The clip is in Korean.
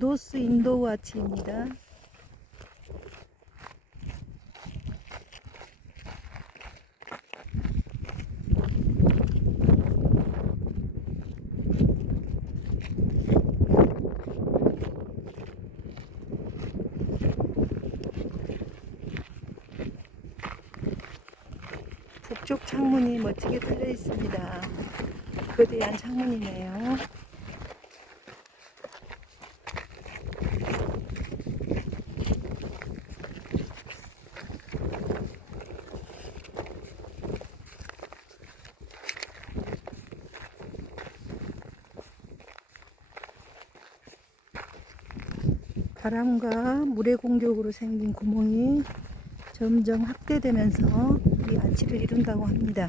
노스 인도 와치입니다. 북쪽 창문이 멋지게 뚫려 있습니다. 거대한 창문이네요. 바람과 물의 공격으로 생긴 구멍이 점점 확대되면서 이 아치를 이룬다고 합니다.